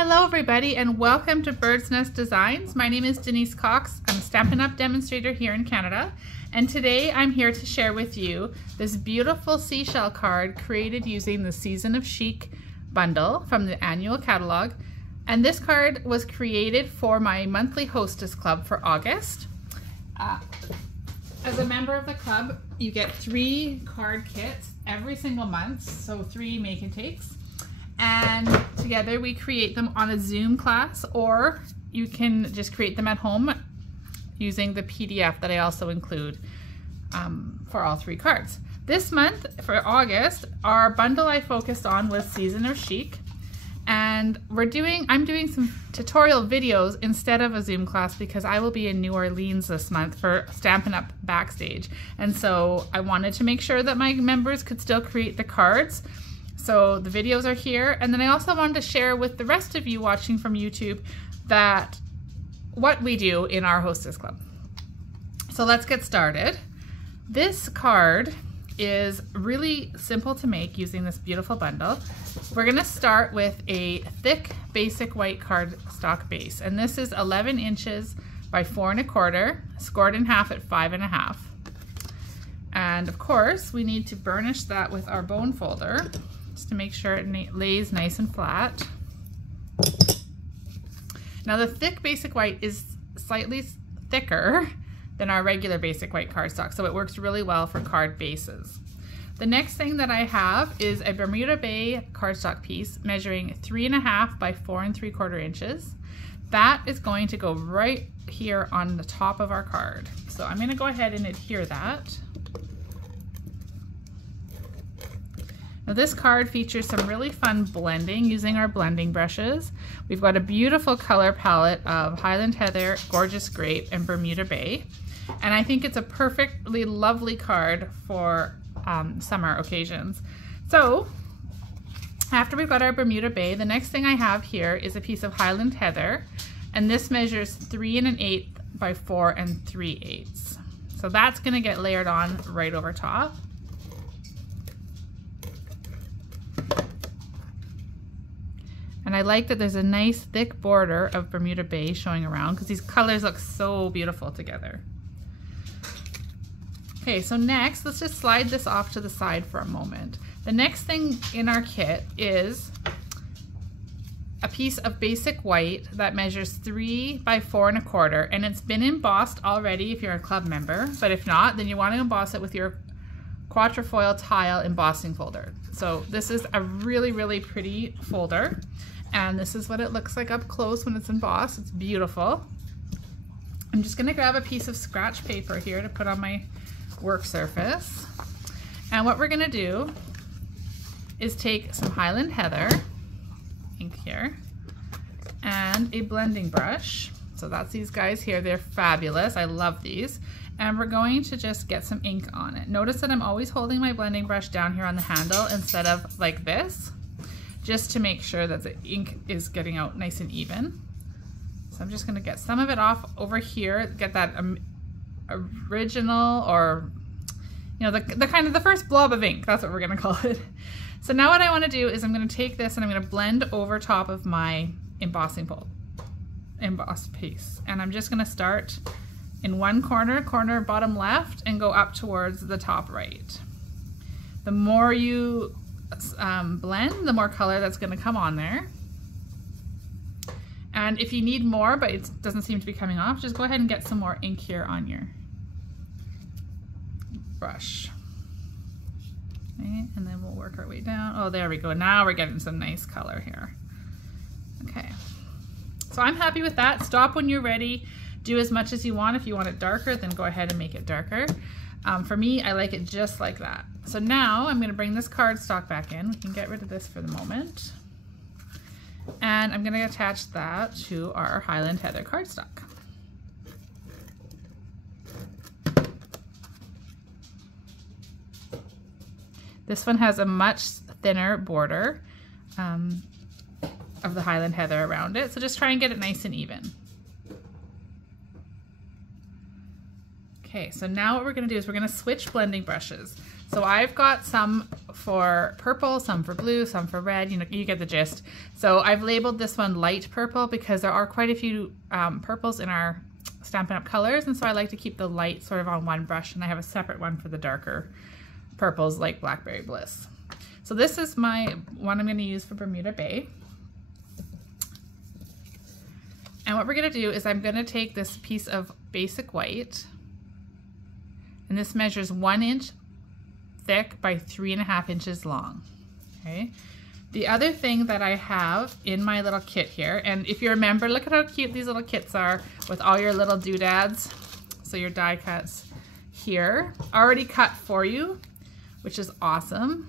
Hello everybody and welcome to Bird's Nest Designs. My name is Denise Cox. I'm a Stampin' Up demonstrator here in Canada, and today I'm here to share with you this beautiful seashell card created using the Season of Chic bundle from the annual catalog. And this card was created for my monthly hostess club for August. As a member of the club, you get 3 card kits every single month, so 3 make and takes. And together we create them on a Zoom class, or you can just create them at home using the PDF that I also include for all 3 cards. This month, for August, our bundle I focused on was Season of Chic, and I'm doing some tutorial videos instead of a Zoom class because I will be in New Orleans this month for Stampin' Up Backstage, and so I wanted to make sure that my members could still create the cards. So the videos are here, and then I also wanted to share with the rest of you watching from YouTube that what we do in our hostess club. So let's get started. This card is really simple to make using this beautiful bundle. We're gonna start with a thick basic white cardstock base, and this is 11 inches by 4 1/4, scored in half at 5 1/2. And of course, we need to burnish that with our bone folder to make sure it lays nice and flat. Now the thick basic white is slightly thicker than our regular basic white cardstock, so it works really well for card bases. The next thing that I have is a Bermuda Bay cardstock piece measuring 3 1/2 by 4 3/4 inches. That is going to go right here on the top of our card. So I'm going to go ahead and adhere that. Now this card features some really fun blending using our blending brushes. We've got a beautiful color palette of Highland Heather, Gorgeous Grape, and Bermuda Bay. And I think it's a perfectly lovely card for summer occasions. So after we've got our Bermuda Bay, the next thing I have here is a piece of Highland Heather, and this measures 3 1/8 by 4 3/8. So that's gonna get layered on right over top. And I like that there's a nice thick border of Bermuda Bay showing around because these colors look so beautiful together. Okay, so next, let's just slide this off to the side for a moment. The next thing in our kit is a piece of basic white that measures 3 by 4 1/4, and it's been embossed already if you're a club member, but if not, then you want to emboss it with your quatrefoil tile embossing folder. So this is a really, really pretty folder. And this is what it looks like up close when it's embossed. It's beautiful. I'm just gonna grab a piece of scratch paper here to put on my work surface. And what we're gonna do is take some Highland Heather ink here and a blending brush. So that's these guys here. They're fabulous. I love these. And we're going to just get some ink on it. Notice that I'm always holding my blending brush down here on the handle instead of like this, just to make sure that the ink is getting out nice and even. So I'm just gonna get some of it off over here, get that original, or you know, the first blob of ink, that's what we're gonna call it. So now what I wanna do is I'm gonna take this and I'm gonna blend over top of my embossed piece. And I'm just gonna start in one corner bottom left, and go up towards the top right. The more you blend, the more color that's going to come on there. And if you need more but it doesn't seem to be coming off, just go ahead and get some more ink here on your brush. Okay, and then we'll work our way down. Oh, there we go. Now we're getting some nice color here. Okay, so I'm happy with that. Stop when you're ready. Do as much as you want. If you want it darker, then go ahead and make it darker. For me, I like it just like that. So now I'm going to bring this cardstock back in. We can get rid of this for the moment. And I'm going to attach that to our Highland Heather cardstock. This one has a much thinner border of the Highland Heather around it. So just try and get it nice and even. Okay, so now what we're gonna do is we're gonna switch blending brushes. So I've got some for purple, some for blue, some for red, you know, you get the gist. So I've labeled this one light purple because there are quite a few purples in our Stampin' Up! Colors, and so I like to keep the light sort of on one brush, and I have a separate one for the darker purples like Blackberry Bliss. So this is my one I'm going to use for Bermuda Bay. And what we're going to do is I'm going to take this piece of basic white, and this measures 1 inch thick by 3.5 inches long. Okay. The other thing that I have in my little kit here, and if you remember, look at how cute these little kits are with all your little doodads. So your die cuts here, already cut for you, which is awesome.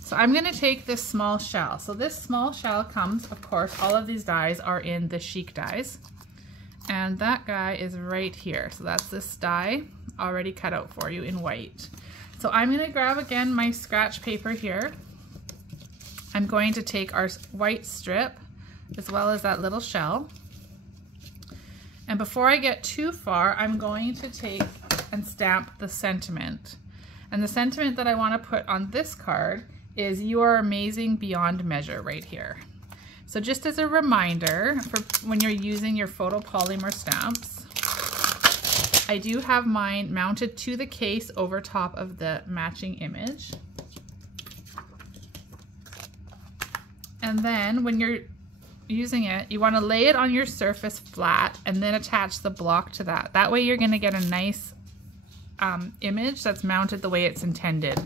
So I'm going to take this small shell. So this small shell comes, of course, all of these dies are in the Chic dies. And that guy is right here. So that's this die already cut out for you in white. So I'm going to grab again my scratch paper here. I'm going to take our white strip as well as that little shell. And before I get too far, I'm going to take and stamp the sentiment. And the sentiment that I want to put on this card is "You are amazing beyond measure" right here. So just as a reminder, for when you're using your photopolymer stamps, I do have mine mounted to the case over top of the matching image. And then when you're using it, you want to lay it on your surface flat and then attach the block to that. That way you're going to get a nice image that's mounted the way it's intended.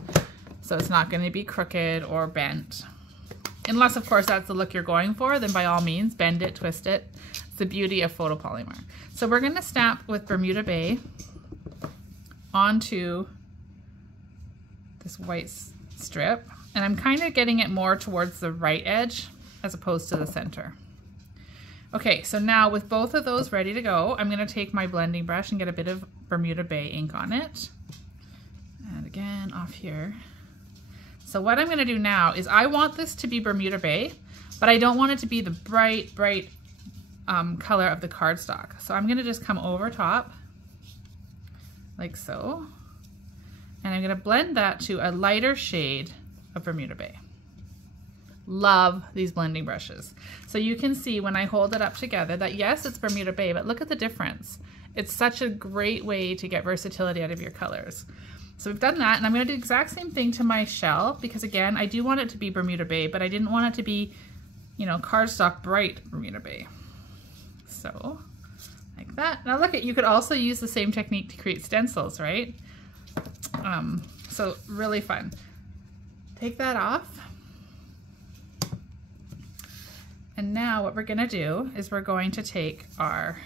So it's not going to be crooked or bent. Unless, of course, that's the look you're going for, then by all means, bend it, twist it. It's the beauty of photopolymer. So we're going to stamp with Bermuda Bay onto this white strip. And I'm kind of getting it more towards the right edge as opposed to the center. Okay, so now with both of those ready to go, I'm going to take my blending brush and get a bit of Bermuda Bay ink on it. And again, off here. So what I'm going to do now is I want this to be Bermuda Bay, but I don't want it to be the bright color of the cardstock. So I'm going to just come over top like so, and I'm going to blend that to a lighter shade of Bermuda Bay. Love these blending brushes. So you can see when I hold it up together that yes, it's Bermuda Bay, but look at the difference. It's such a great way to get versatility out of your colors. So we've done that, and I'm going to do the exact same thing to my shell because again, I do want it to be Bermuda Bay, but I didn't want it to be, you know, cardstock bright Bermuda Bay. So like that. Now look at, you could also use the same technique to create stencils, right? So really fun. Take that off. And now what we're going to do is we're going to take our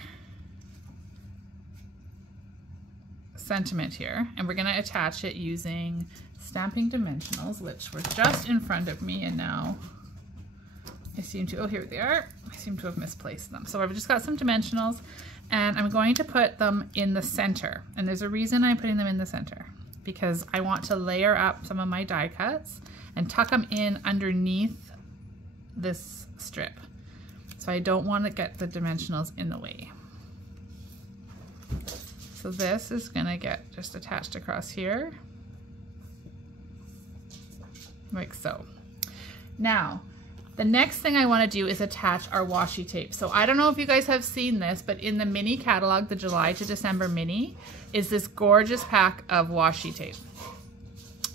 sentiment here and we're going to attach it using stamping dimensionals, which were just in front of me, and now I seem to, oh, here they are. I seem to have misplaced them. So I've just got some dimensionals and I'm going to put them in the center. And there's a reason I'm putting them in the center, because I want to layer up some of my die cuts and tuck them in underneath this strip. So I don't want to get the dimensionals in the way. So this is going to get just attached across here, like so. Now, the next thing I want to do is attach our washi tape. So I don't know if you guys have seen this, but in the mini catalog, the July to December mini, is this gorgeous pack of washi tape.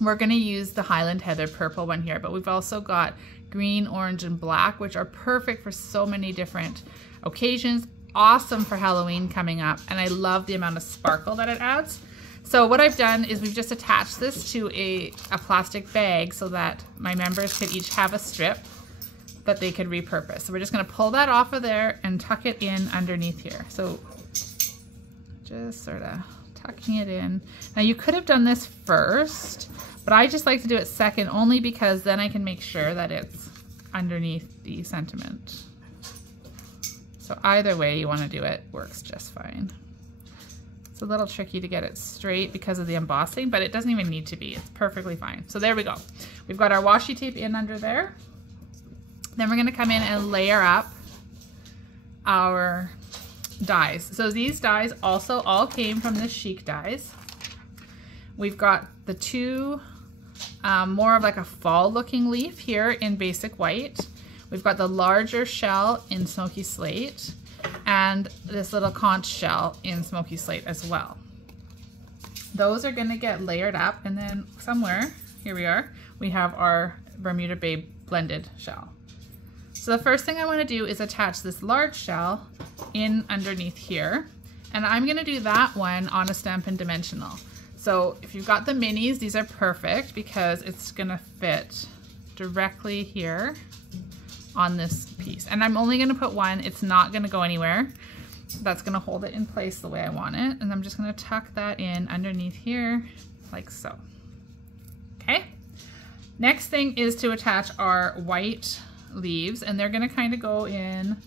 We're going to use the Highland Heather purple one here, but we've also got green, orange, and black, which are perfect for so many different occasions. Awesome for Halloween coming up, and I love the amount of sparkle that it adds. So what I've done is we've just attached this to a plastic bag so that my members could each have a strip that they could repurpose. So we're just going to pull that off of there and tuck it in underneath here. So just sort of tucking it in. Now you could have done this first, but I just like to do it second only because then I can make sure that it's underneath the sentiment. So either way you want to do it works just fine. It's a little tricky to get it straight because of the embossing, but it doesn't even need to be. It's perfectly fine. So there we go. We've got our washi tape in under there. Then we're going to come in and layer up our dies. So these dies also all came from the Chic dies. We've got the two more of like a fall looking leaf here in basic white. We've got the larger shell in Smoky Slate and this little conch shell in Smoky Slate as well. Those are gonna get layered up, and then somewhere, here we are, we have our Bermuda Bay blended shell. So the first thing I wanna do is attach this large shell in underneath here. And I'm gonna do that one on a Stampin' Dimensional. So if you've got the minis, these are perfect because it's gonna fit directly here on this piece. And I'm only gonna put one, it's not gonna go anywhere. That's gonna hold it in place the way I want it. And I'm just gonna tuck that in underneath here, like so. Okay. Next thing is to attach our white leaves, and they're gonna kind of go in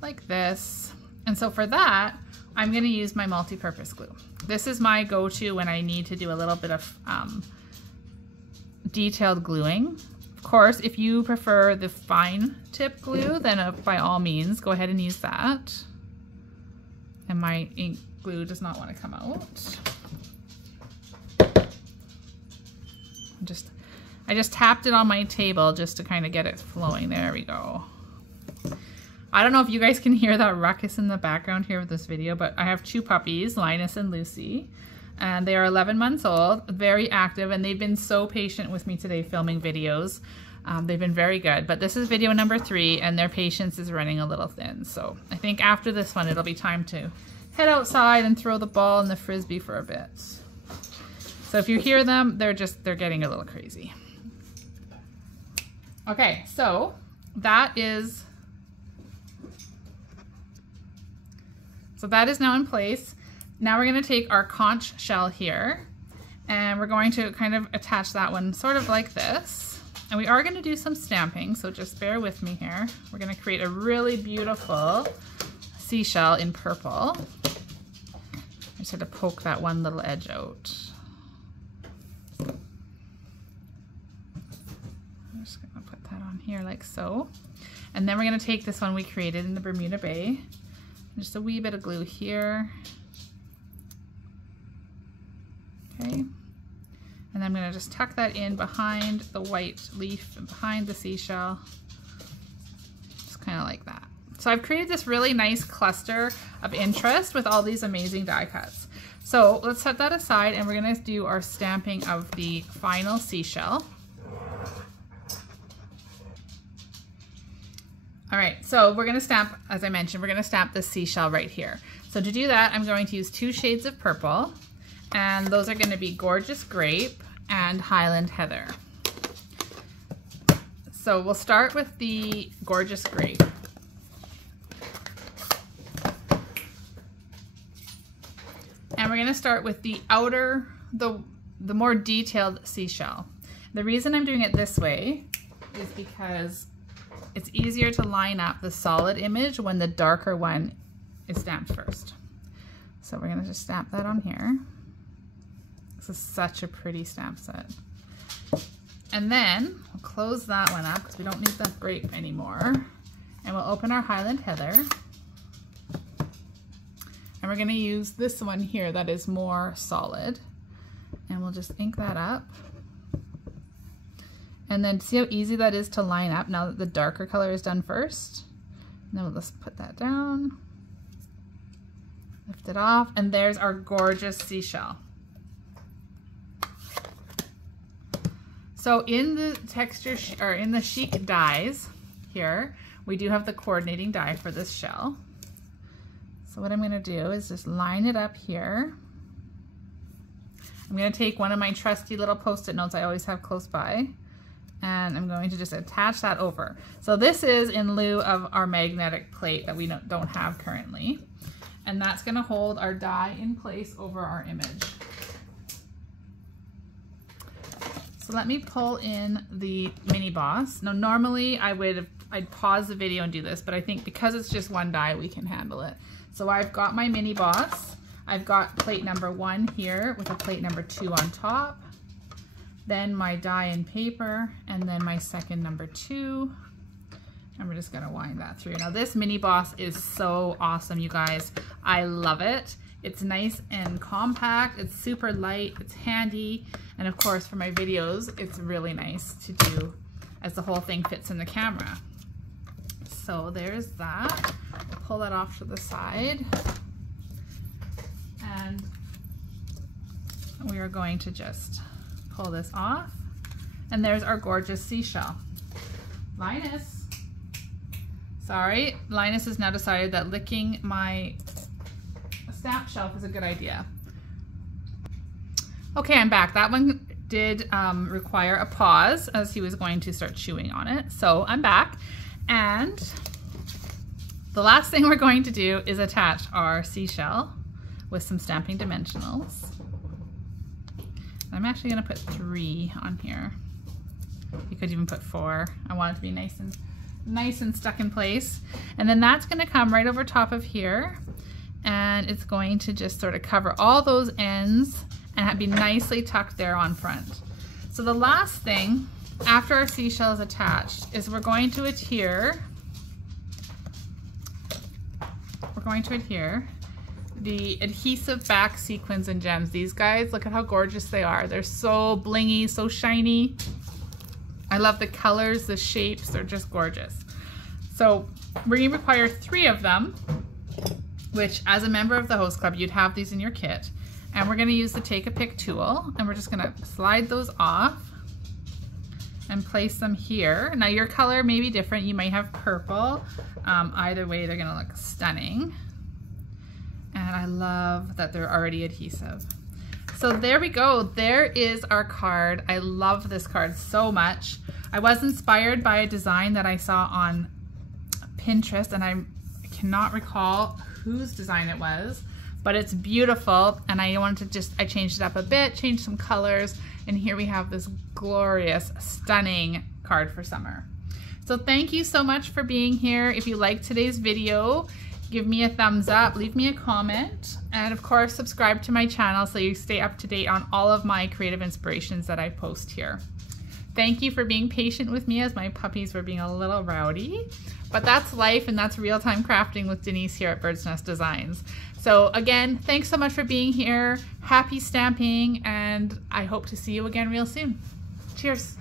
like this. And so for that, I'm gonna use my multi-purpose glue. This is my go-to when I need to do a little bit of detailed gluing. Of course, if you prefer the fine tip glue, then by all means, go ahead and use that. And my ink glue does not want to come out. I just tapped it on my table just to kind of get it flowing. There we go. I don't know if you guys can hear that ruckus in the background here with this video, but I have two puppies, Linus and Lucy, and they are 11 months old, very active, and they've been so patient with me today filming videos. They've been very good, but this is video number 3 and their patience is running a little thin. So I think after this one, it'll be time to head outside and throw the ball and the frisbee for a bit. So if you hear them, they're getting a little crazy. Okay, so that is now in place. Now we're gonna take our conch shell here and we're going to kind of attach that one sort of like this. And we are gonna do some stamping, so just bear with me here. We're gonna create a really beautiful seashell in purple. I just had to poke that one little edge out. I'm just gonna put that on here like so. And then we're gonna take this one we created in the Bermuda Bay. Just a wee bit of glue here. Okay. And I'm gonna just tuck that in behind the white leaf and behind the seashell. Just kind of like that. So I've created this really nice cluster of interest with all these amazing die cuts. So let's set that aside and we're gonna do our stamping of the final seashell. All right, so we're gonna stamp, as I mentioned, we're gonna stamp this seashell right here. So to do that, I'm going to use 2 shades of purple, and those are gonna be Gorgeous Grape and Highland Heather. So we'll start with the Gorgeous Grape. And we're gonna start with the outer, the more detailed seashell. The reason I'm doing it this way is because it's easier to line up the solid image when the darker one is stamped first. So we're gonna just stamp that on here. This is such a pretty stamp set. And then we'll close that one up because we don't need the grape anymore. And we'll open our Highland Heather. And we're gonna use this one here that is more solid. And we'll just ink that up. And then see how easy that is to line up now that the darker color is done first. And then we'll just put that down, lift it off, and there's our gorgeous seashell. So in the texture, or in the Chic dies here, we do have the coordinating die for this shell. So what I'm gonna do is just line it up here. I'm gonna take one of my trusty little Post-it notes I always have close by, and I'm going to just attach that over. So this is in lieu of our magnetic plate that we don't have currently. And that's gonna hold our die in place over our image. So let me pull in the mini boss. Now normally I'd pause the video and do this, but I think because it's just one die, we can handle it. So I've got my mini boss. I've got plate number 1 here with a plate number 2 on top. Then my die and paper, and then my second number 2. And we're just gonna wind that through. Now this mini boss is so awesome, you guys. I love it. It's nice and compact, it's super light, it's handy, and of course for my videos, it's really nice to do as the whole thing fits in the camera. So there's that. Pull that off to the side. And we are going to just pull this off. And there's our gorgeous seashell. Linus. Sorry, Linus has now decided that licking my stamp shelf is a good idea. Okay, I'm back. That one did require a pause as he was going to start chewing on it. So I'm back. And the last thing we're going to do is attach our seashell with some stamping dimensionals. I'm actually going to put 3 on here. You could even put 4. I want it to be nice and stuck in place. And then that's going to come right over top of here, and it's going to just sort of cover all those ends and be nicely tucked there on front. So the last thing after our seashell is attached is we're going to adhere the adhesive back sequins and gems. These guys, look at how gorgeous they are. They're so blingy, so shiny. I love the colors, the shapes, they're just gorgeous. So we're going to require 3 of them, which as a member of the host club, you'd have these in your kit. And we're going to use the take a pick tool, and we're just going to slide those off and place them here. Now your color may be different. You might have purple. Either way, they're going to look stunning. And I love that they're already adhesive. So there we go. There is our card. I love this card so much. I was inspired by a design that I saw on Pinterest, and I cannot recall whose design it was, but it's beautiful. And I wanted to I changed it up a bit, changed some colors, and here we have this glorious, stunning card for summer. So thank you so much for being here. If you liked today's video, give me a thumbs up, leave me a comment, and of course subscribe to my channel so you stay up to date on all of my creative inspirations that I post here. Thank you for being patient with me as my puppies were being a little rowdy, but that's life and that's real-time crafting with Denise here at Bird's Nest Designs. So again, thanks so much for being here. Happy stamping, and I hope to see you again real soon. Cheers.